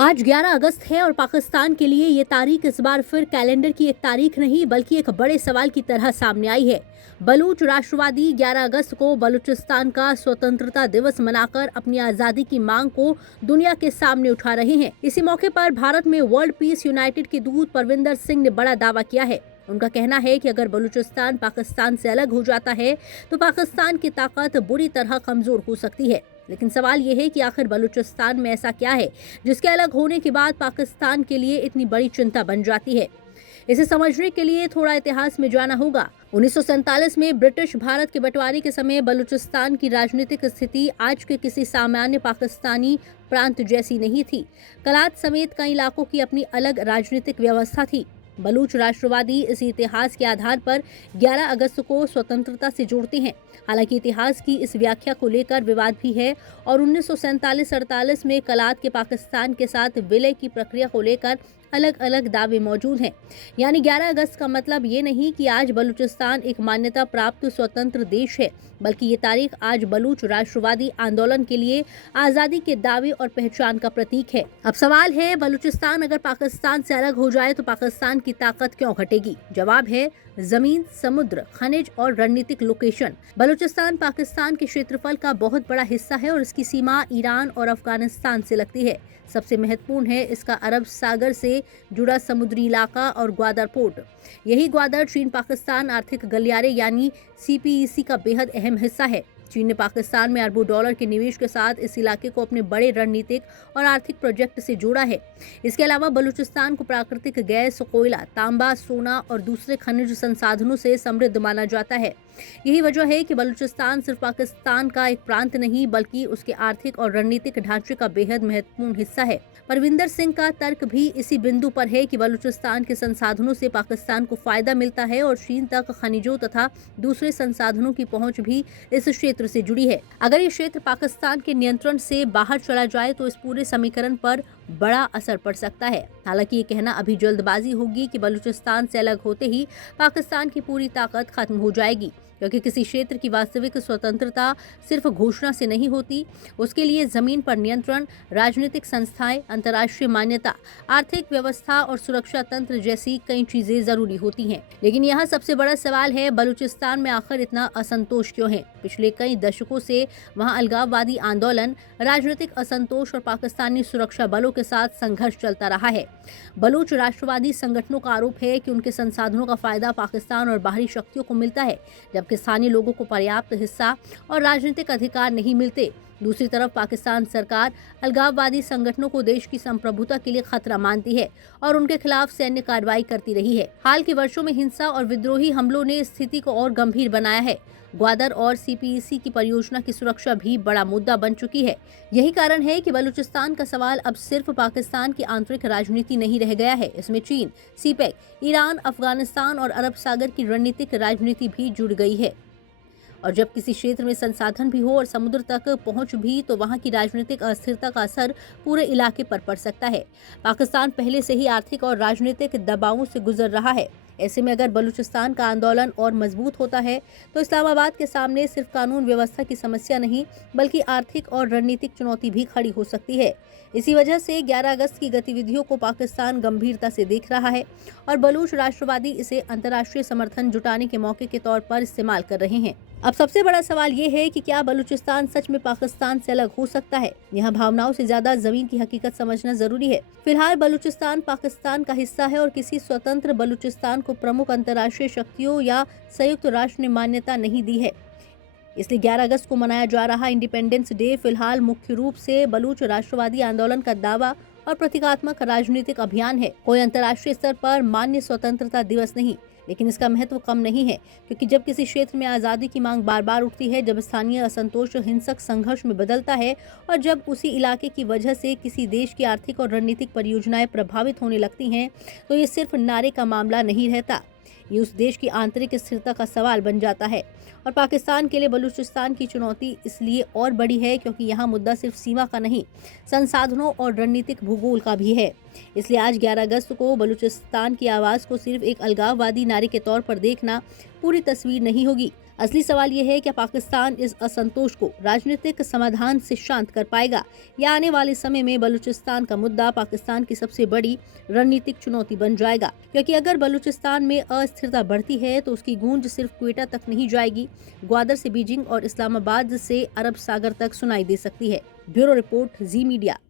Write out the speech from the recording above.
आज 11 अगस्त है और पाकिस्तान के लिए ये तारीख इस बार फिर कैलेंडर की एक तारीख नहीं बल्कि एक बड़े सवाल की तरह सामने आई है। बलूच राष्ट्रवादी 11 अगस्त को बलूचिस्तान का स्वतंत्रता दिवस मनाकर अपनी आजादी की मांग को दुनिया के सामने उठा रहे हैं। इसी मौके पर भारत में वर्ल्ड पीस यूनाइटेड के दूत परविंदर सिंह ने बड़ा दावा किया है। उनका कहना है कि अगर बलूचिस्तान पाकिस्तान से अलग हो जाता है तो पाकिस्तान की ताकत बुरी तरह कमजोर हो सकती है। लेकिन सवाल ये है कि आखिर बलूचिस्तान में ऐसा क्या है जिसके अलग होने के बाद पाकिस्तान के लिए इतनी बड़ी चिंता बन जाती है। इसे समझने के लिए थोड़ा इतिहास में जाना होगा। 1947 में ब्रिटिश भारत के बंटवारे के समय बलूचिस्तान की राजनीतिक स्थिति आज के किसी सामान्य पाकिस्तानी प्रांत जैसी नहीं थी। कलात समेत कई इलाकों की अपनी अलग राजनीतिक व्यवस्था थी। बलूच राष्ट्रवादी इस इतिहास के आधार पर 11 अगस्त को स्वतंत्रता से जोड़ते हैं। हालांकि इतिहास की इस व्याख्या को लेकर विवाद भी है और 1947-48 में कलात के पाकिस्तान के साथ विलय की प्रक्रिया को लेकर अलग अलग दावे मौजूद हैं। यानी 11 अगस्त का मतलब ये नहीं कि आज बलूचिस्तान एक मान्यता प्राप्त स्वतंत्र देश है, बल्कि ये तारीख आज बलूच राष्ट्रवादी आंदोलन के लिए आज़ादी के दावे और पहचान का प्रतीक है। अब सवाल है, बलूचिस्तान अगर पाकिस्तान से अलग हो जाए तो पाकिस्तान की ताकत क्यों घटेगी? जवाब है जमीन, समुद्र, खनिज और रणनीतिक लोकेशन। बलूचिस्तान पाकिस्तान के क्षेत्रफल का बहुत बड़ा हिस्सा है और इसकी सीमा ईरान और अफगानिस्तान से लगती है। सबसे महत्वपूर्ण है इसका अरब सागर से जुड़ा समुद्री इलाका और ग्वादर पोर्ट। यही ग्वादर चीन पाकिस्तान आर्थिक गलियारे यानी CPEC का बेहद अहम हिस्सा है। चीन ने पाकिस्तान में अरबों डॉलर के निवेश के साथ इस इलाके को अपने बड़े रणनीतिक और आर्थिक प्रोजेक्ट से जोड़ा है। इसके अलावा बलूचिस्तान को प्राकृतिक गैस, कोयला, तांबा, सोना और दूसरे खनिज संसाधनों से समृद्ध माना जाता है। यही वजह है कि बलूचिस्तान सिर्फ पाकिस्तान का एक प्रांत नहीं बल्कि उसके आर्थिक और रणनीतिक ढांचे का बेहद महत्वपूर्ण हिस्सा है। परविंदर सिंह का तर्क भी इसी बिंदु पर है कि बलूचिस्तान के संसाधनों से पाकिस्तान को फायदा मिलता है और चीन तक खनिजों तथा दूसरे संसाधनों की पहुंच भी इस क्षेत्र से जुड़ी है। अगर ये क्षेत्र पाकिस्तान के नियंत्रण से बाहर चला जाए तो इस पूरे समीकरण पर बड़ा असर पड़ सकता है। हालांकि ये कहना अभी जल्दबाजी होगी कि बलूचिस्तान से अलग होते ही पाकिस्तान की पूरी ताकत खत्म हो जाएगी, क्योंकि किसी क्षेत्र की वास्तविक स्वतंत्रता सिर्फ घोषणा से नहीं होती। उसके लिए जमीन पर नियंत्रण, राजनीतिक संस्थाएं, अंतर्राष्ट्रीय मान्यता, आर्थिक व्यवस्था और सुरक्षा तंत्र जैसी कई चीजें जरूरी होती हैं। लेकिन यहाँ सबसे बड़ा सवाल है, बलूचिस्तान में आखिर इतना असंतोष क्यों है? पिछले कई दशकों से वहाँ अलगाववादी आंदोलन, राजनीतिक असंतोष और पाकिस्तानी सुरक्षा बलों के साथ संघर्ष चलता रहा है। बलूच राष्ट्रवादी संगठनों का आरोप है कि उनके संसाधनों का फायदा पाकिस्तान और बाहरी शक्तियों को मिलता है, जबकि स्थानीय लोगों को पर्याप्त हिस्सा और राजनीतिक अधिकार नहीं मिलते। दूसरी तरफ पाकिस्तान सरकार अलगाववादी संगठनों को देश की संप्रभुता के लिए खतरा मानती है और उनके खिलाफ सैन्य कार्रवाई करती रही है। हाल के वर्षों में हिंसा और विद्रोही हमलों ने स्थिति को और गंभीर बनाया है। ग्वादर और CPEC की परियोजना की सुरक्षा भी बड़ा मुद्दा बन चुकी है। यही कारण है कि बलूचिस्तान का सवाल अब सिर्फ पाकिस्तान की आंतरिक राजनीति नहीं रह गया है। इसमें चीन, CPEC, ईरान, अफगानिस्तान और अरब सागर की रणनीतिक राजनीति भी जुड़ गई है। और जब किसी क्षेत्र में संसाधन भी हो और समुद्र तक पहुंच भी, तो वहां की राजनीतिक अस्थिरता का असर पूरे इलाके पर पड़ सकता है। पाकिस्तान पहले से ही आर्थिक और राजनीतिक दबावों से गुजर रहा है। ऐसे में अगर बलूचिस्तान का आंदोलन और मजबूत होता है तो इस्लामाबाद के सामने सिर्फ कानून व्यवस्था की समस्या नहीं बल्कि आर्थिक और रणनीतिक चुनौती भी खड़ी हो सकती है। इसी वजह से 11 अगस्त की गतिविधियों को पाकिस्तान गंभीरता से देख रहा है और बलूच राष्ट्रवादी इसे अंतर्राष्ट्रीय समर्थन जुटाने के मौके के तौर पर इस्तेमाल कर रहे हैं। अब सबसे बड़ा सवाल ये है कि क्या बलूचिस्तान सच में पाकिस्तान से अलग हो सकता है? यहाँ भावनाओं से ज्यादा जमीन की हकीकत समझना जरूरी है। फिलहाल बलूचिस्तान पाकिस्तान का हिस्सा है और किसी स्वतंत्र बलूचिस्तान को प्रमुख अंतर्राष्ट्रीय शक्तियों या संयुक्त राष्ट्र ने मान्यता नहीं दी है। इसलिए 11 अगस्त को मनाया जा रहा इंडिपेंडेंस डे फिलहाल मुख्य रूप से बलूच राष्ट्रवादी आंदोलन का दावा और प्रतीकात्मक राजनीतिक अभियान है। कोई अंतर्राष्ट्रीय स्तर पर मान्य स्वतंत्रता दिवस नहीं, लेकिन इसका महत्व कम नहीं है, क्योंकि जब किसी क्षेत्र में आज़ादी की मांग बार बार उठती है, जब स्थानीय असंतोष हिंसक संघर्ष में बदलता है और जब उसी इलाके की वजह से किसी देश की आर्थिक और रणनीतिक परियोजनाएं प्रभावित होने लगती हैं, तो ये सिर्फ नारे का मामला नहीं रहता। ये उस देश की आंतरिक स्थिरता का सवाल बन जाता है। और पाकिस्तान के लिए बलूचिस्तान की चुनौती इसलिए और बड़ी है क्योंकि यहाँ मुद्दा सिर्फ सीमा का नहीं, संसाधनों और रणनीतिक भूगोल का भी है। इसलिए आज 11 अगस्त को बलूचिस्तान की आवाज़ को सिर्फ एक अलगाववादी नारे के तौर पर देखना पूरी तस्वीर नहीं होगी। असली सवाल यह है कि पाकिस्तान इस असंतोष को राजनीतिक समाधान से शांत कर पाएगा या आने वाले समय में बलूचिस्तान का मुद्दा पाकिस्तान की सबसे बड़ी रणनीतिक चुनौती बन जाएगा, क्योंकि अगर बलूचिस्तान में अस्थिरता बढ़ती है तो उसकी गूंज सिर्फ क्वेटा तक नहीं जाएगी, ग्वादर से बीजिंग और इस्लामाबाद से अरब सागर तक सुनाई दे सकती है। ब्यूरो रिपोर्ट, जी मीडिया।